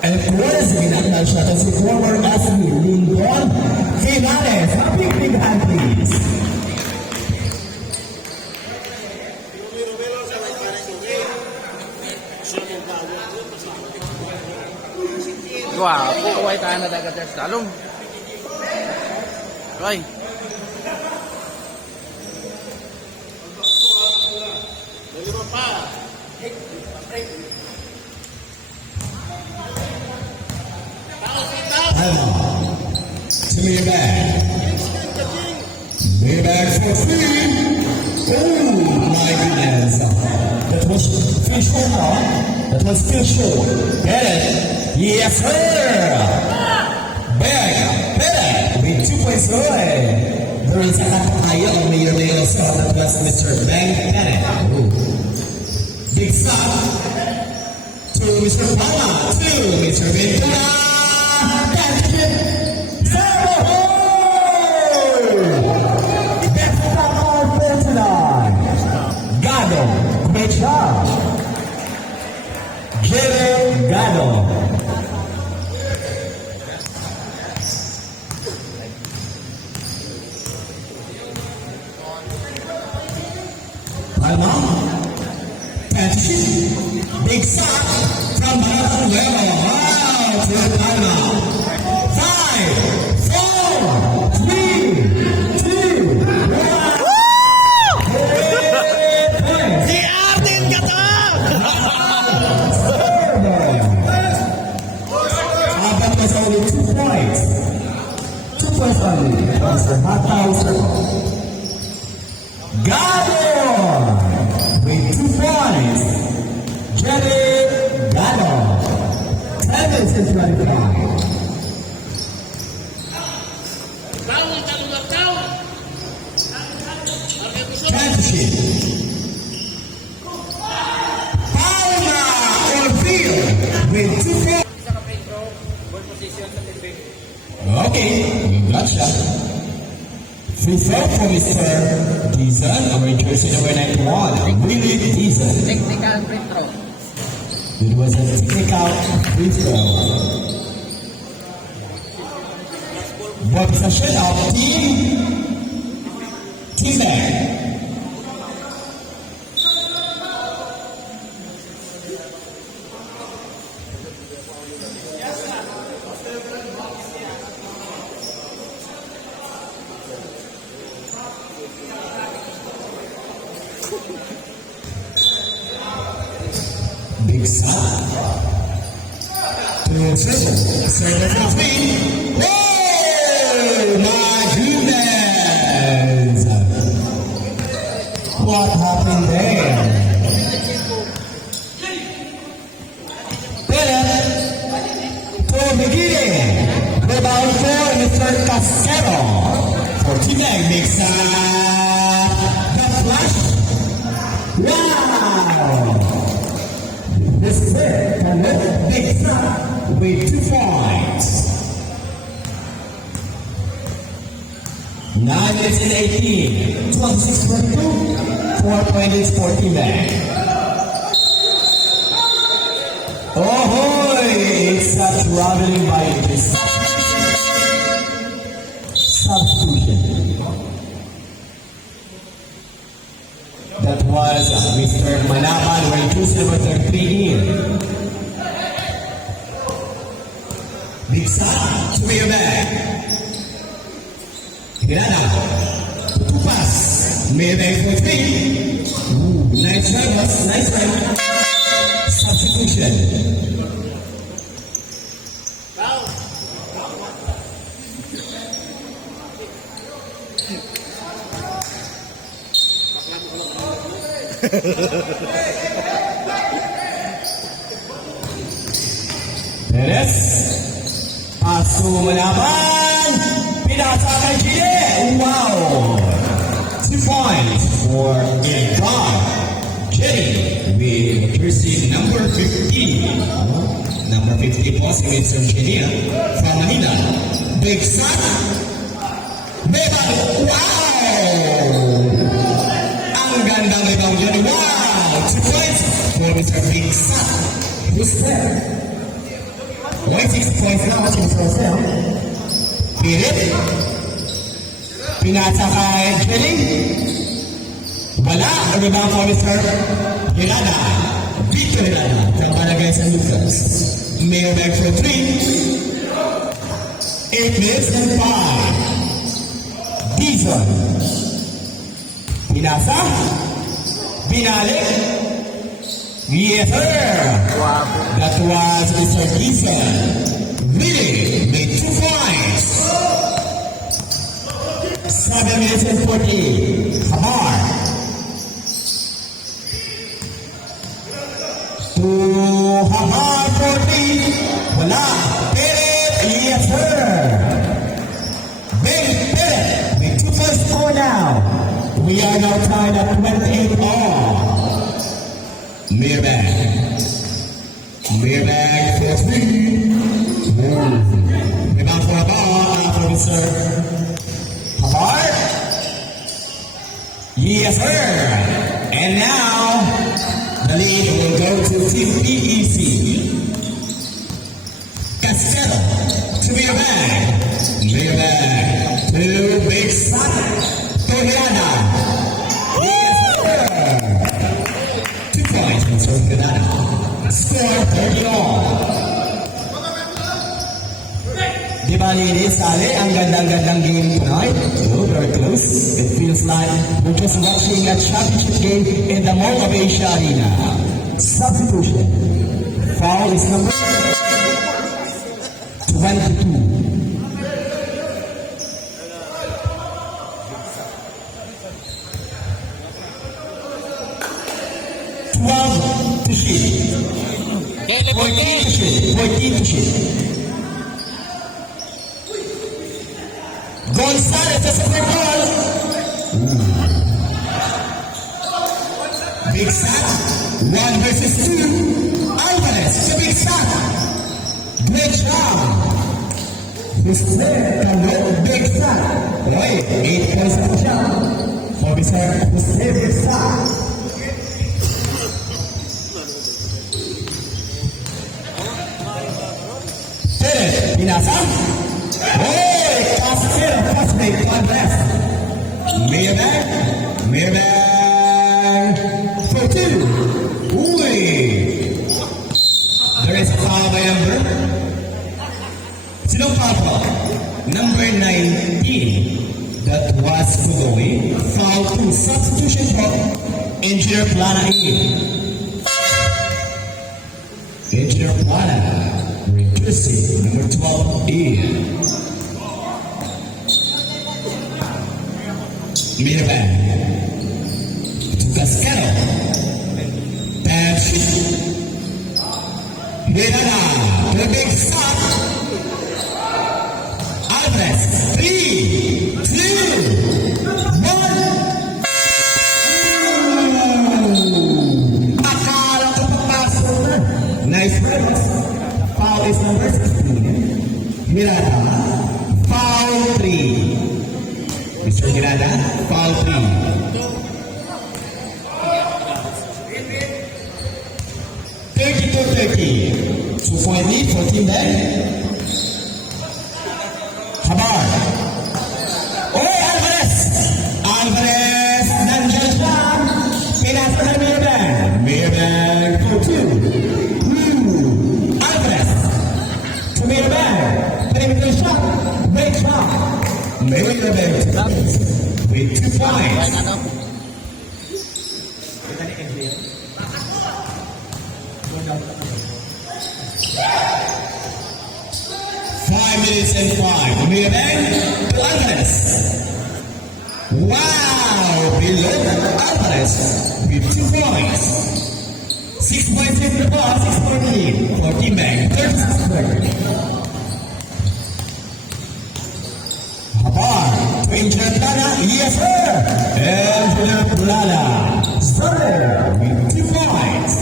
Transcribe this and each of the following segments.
And of course, ginagawa siya ito si former athlete Lindon Finales. Happy big hand, please. Gwapo, kaway tayo na dagat sa talong. Kaway. To me back. Me back for three. Oh my goodness. That was fish short. That was still short. Get it? Yes, sir. Back. With 2 points away. There is a higher on Mayor Mayor, so that was Mr. Bang Bennett. Big stop to Mr. Palma, to Mr. Ventura. That's it. That's not all for tonight. Gado, great job. Gado. Palma, fantasy, big shot from Manuel. Wow, to Palma. 5, 4, 3, 2, 1. Si Arden ka to! That was only 2 points. 2 points only. Mr. Hatauser. Gado! With 2 points. Jerry Gado. 10 minutes and 25. Championship. Palma on field with 2 points. Okay, gotcha. Free throw for Mr. Dizon, our jersey number 91, Willie Dizon. Technical free throw. It was a technical free throw. What possession of Team Back. Big shot. To Triple. Second for 3. Oh my goodness! What happened there? Bennett to McGee. Rebound for Mr. Casero. For T-Bag. Big shot. The flash. Wow! This is it. And then big shot with 2 points. 9 minutes and 18. 26 for 2. 4 points for T-Bag. Oh boy! It's a traveling by this substitution. That was Mr. Manapan wearing jersey number 33 in. Big shot to your back. Hirana. Tupas. Maybank for 3. Nice run, boss. Nice run. Substitution. Perez. Paso Manapan. Pinasa kay Chile. Wow. 2 points for Edgar. Jenny with jersey number 15. Number 50 po si Winston Chenia from Manila. Big shot. Meban. Wow. Ang gandang rebound dyan. Wow. 2 points for Mr. Big shot. Who's there? May 6 points na kasi Mr. Jose. Pirit. Pinasa kay Drilling. Wala. Rebound for Mr. Hirada. Victor Hirada. Pagpalagay sa Lucas. Mayor back for 3. 8 minutes and 5. Dizon. Pinasa. Binalik. Yes, sir. That was Mr. Dizon. Really made 2 points. 7 minutes and 40. Habar. To Habar 40. Wala. Peret. Yes, sir. Big Peret. With 2 points score now. We are now tied at 28 all. Mirabag. Mirabag for 3. Rebound for a ball. For Mr. Habar. Yes, sir. And now, the lead will go to Team PEC. Castelo to Mirabag. Mirabag to Big Sun. To Hirada. Yes, sir. 2 points, Mr. Hirada. Score 30 all. Di ba linis, Ali? Ang gandang-gandang game tonight. Oh, very close. It feels like we're just watching a championship game in the Mall of Asia Arena. Substitution. Foul is number 22. To shoot. 14 to shoot. 14 to shoot. Gonzalez has a free ball. Big Sat. 1 versus 2. Alvarez to Big Sat. Great job. He's there. Hello, Big Sat. Right. 8 points of shot. For Mr. Jose Big Sat. Pinasa. Hey, Castelo, pass break, on left. Mirabag. Mirabag for 2. Uy. There is a foul by number. Sinong foul? Number 19. That was Fugoy. Foul 2. Substitution for Engineer Plana A. Engineer Plana. Reducing number 12 in. Mirabag to Cascado. Bad shoot. Mirada to the big stop. Alvarez. 3, 2, 1. Akala ko papasok na. Nice break. Foul is number 16. Mirada. Foul 3. Mr. Mirada, foul 3. To 30. 2-point lead for Team Ben. Habar. Oh, Alvarez. Alvarez, nandiyan siya. Pinasa na Mirabag. Mirabag for 2. Alvarez. To Mirabag. Perimeter shot. Great shot. Mirabag with 2 points. 5 minutes and 5. Mirabag to Alvarez. Wow! Below Alvarez with 2 points. 6 points in the ball, 6-point lead for Team Bank. 36-30. Habar to Engineer Plana. Yes, sir! Engineer Plana. Starter with 2 points.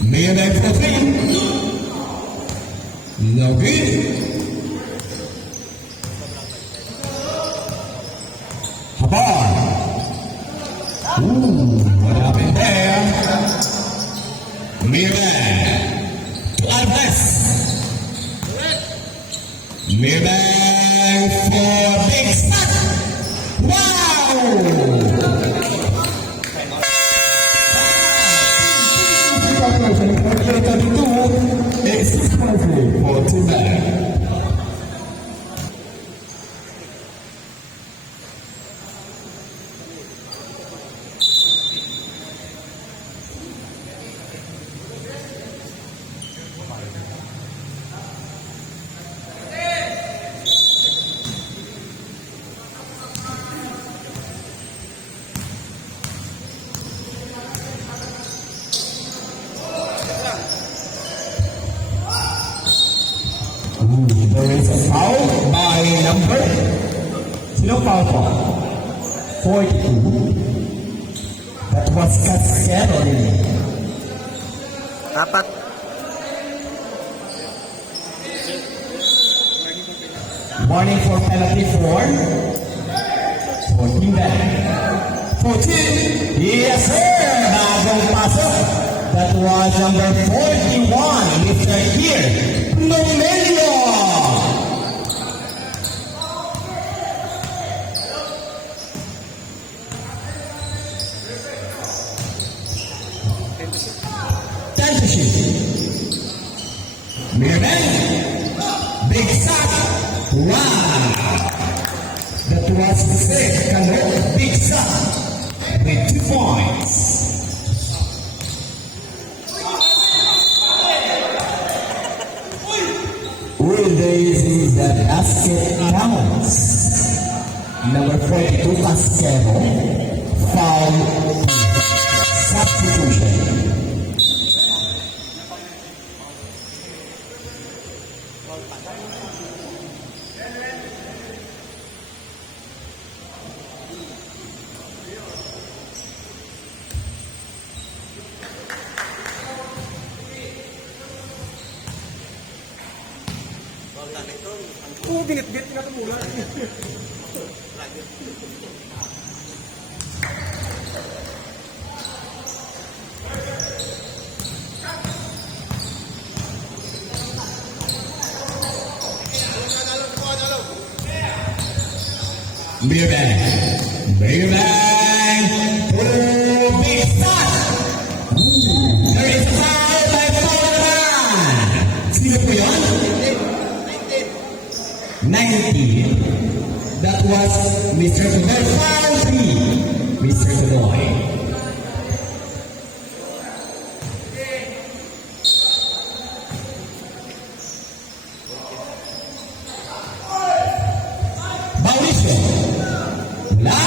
Mirabag for 3. No good. Habar. What happened there? Mirabag to Alvarez. separation for year 32 is 6.3 for Team Bennett. There is a foul by number. Sino foul po? 42. That was Casero. Apat. Warning for penalty for 14 back. 14. Yes sir. Bagong pasok. That was number 41. Mr. Here. Nomelio. Mirman, big shot, wow! That was sick, Kano, big shot, with 2 points. Will days is the basket counts. Number 42, Casquero, foul, substitution. Binit-bit na ito muna. Big bang, oh, big shot. There is a foul by Paulan. Sino po yun? 19. That was Mr. Godoy. Foul 3. Mr. Godoy. Mauricio. Wala.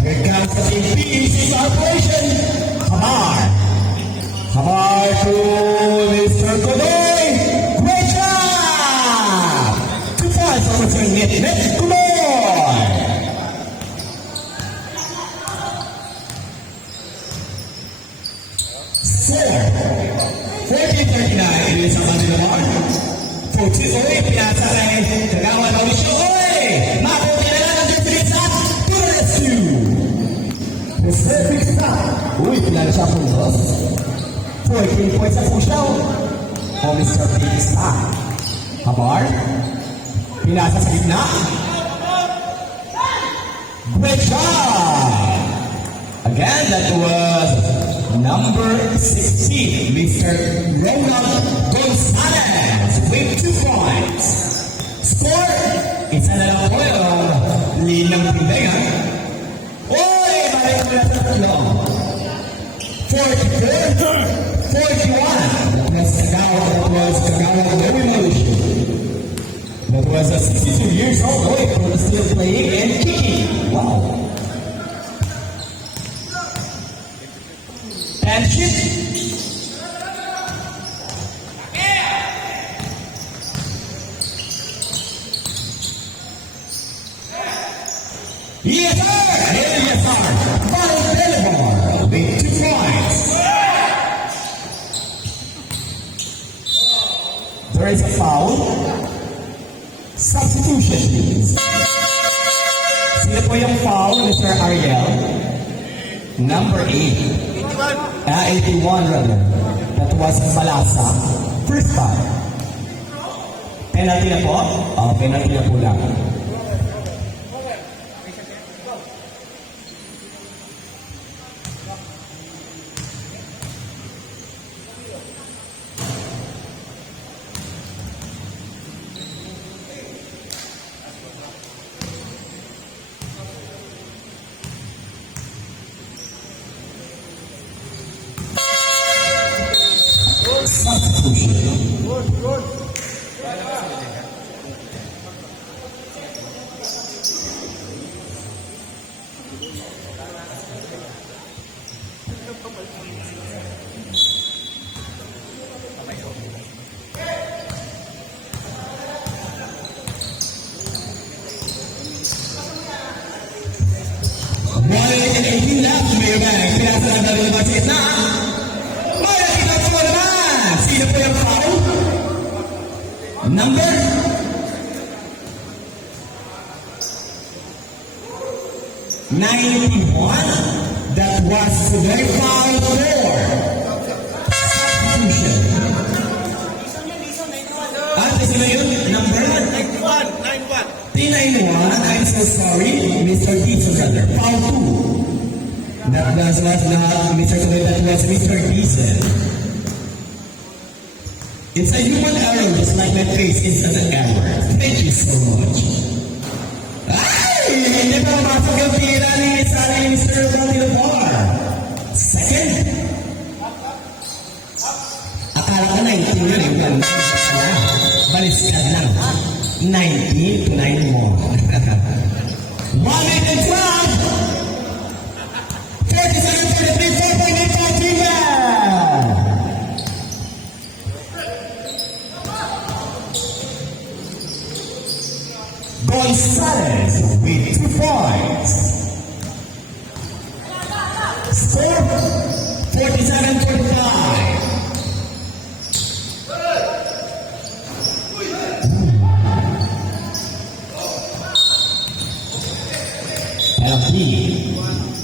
Here comes the PEC operation. Hamar. Hamar to Mr. Godoy. Great job! 2 points for Mr. Net Godoy. Score. 14-39. It is a Manila 14-8. Pinasa kay Kagawa Mauricio. Oy! Mabuti na lang ang defense shot to the rescue. Mr. Big Shot. Uy, pinala siya po. 14 points sa push-out. Oh, Mr. Big Shot. Hamar. Pinasa sa gitna. Great job! Again, that was number 16, Mr. Ronald Gonzalez with 2 points. Score, isa na lang po yung linang pindayan. Oy, balik mo na sa tatlo. 44, 41. That was Kagawa Revolution. That was a 62 years old boy who was still playing and kicking. Wow. And shoot. Yes, sir! Yes, sir! Bottle Billboard with 2 points. There is a foul. Substitution, please. Sino po yung foul, Mr. Ariel? Number 8. 81 rather. That was Balasa. First foul. Penalty na po? Penalty na po lang. 118 left, Maybank. Pinasa ng dalawa naman sa gitna. May nakita po naman. Sino po yung foul? Number 91. That was their foul for substitution. At isa na yun, number 391. I'm so sorry, Mr. Diesel. Foul 2. That was not Mr. Tuloy, that was Mr. Diesel. It's a human error, just like my face is an error. Thank you so much. Ay! Hindi pa mapasok yung tira ni Mr. Baltimore. Second. Akala ko 19 yun eh. Well, baliskad lang. 90 to 91. 112! 37, 33, 4.85 rebound! Gonzalez with 2 points. Score 47-45. Penalty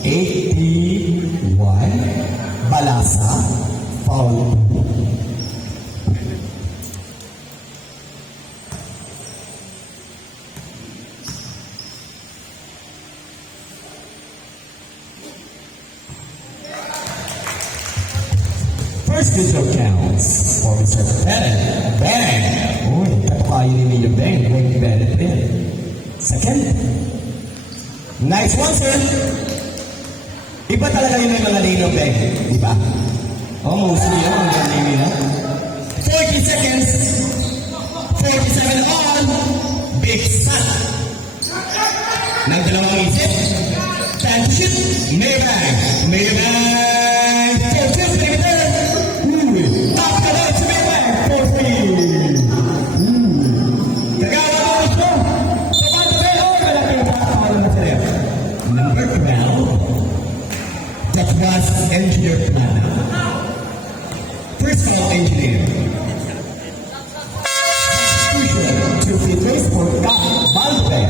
81 Balasa foul. First visual counts for Mr. Bennett. Bang! Uy, katukayo ni Mr. Bang. Bang Bennett rin. Second. Nice one, sir. Iba talaga yung mga lane of Bang. Di ba? Oh, mostly yun. Ang ganda nila. 40 seconds. 47 on. Big shot. Ng dalawang isip. Time to shoot. Maybank. Maybank. That was engineer planner. First of all, engineer. Substitution to replace for Balde.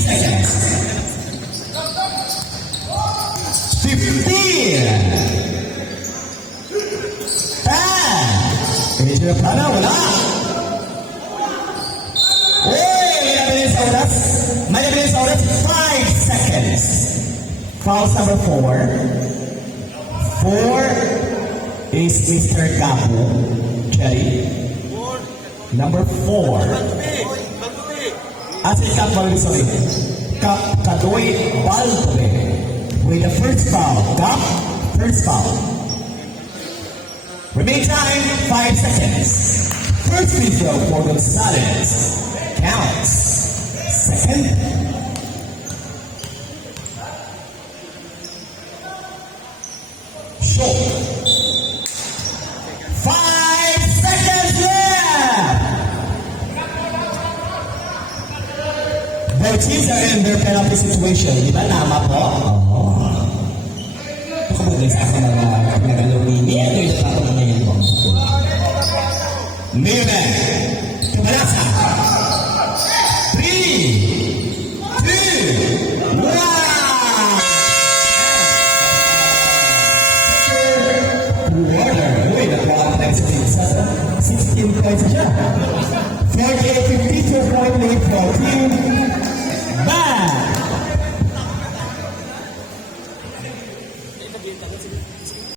Seconds. 15. 10. Engineer planner, wala. May nabilis sa oras. 5 seconds. Fouls number 4. 4 is Mr. Capo. Cherry. Number 4. Asik Kap Balbisori. Kap Kadoy Balbe. With the first foul. Kap, first foul. Remain time, 5 seconds. First free throw for Gonzalez. Counts. Second. Short. 5 seconds left. Both teams are in their penalty situation. Di ba tama po? Oo. Kapag sa akin na nagalong ni ito yung tapo na ngayon po. Maybank. Kamalasa. 3, 2, 1. Warner. Uy, nakuha ka tayo sa 16 points siya. 48-52 point lead for Team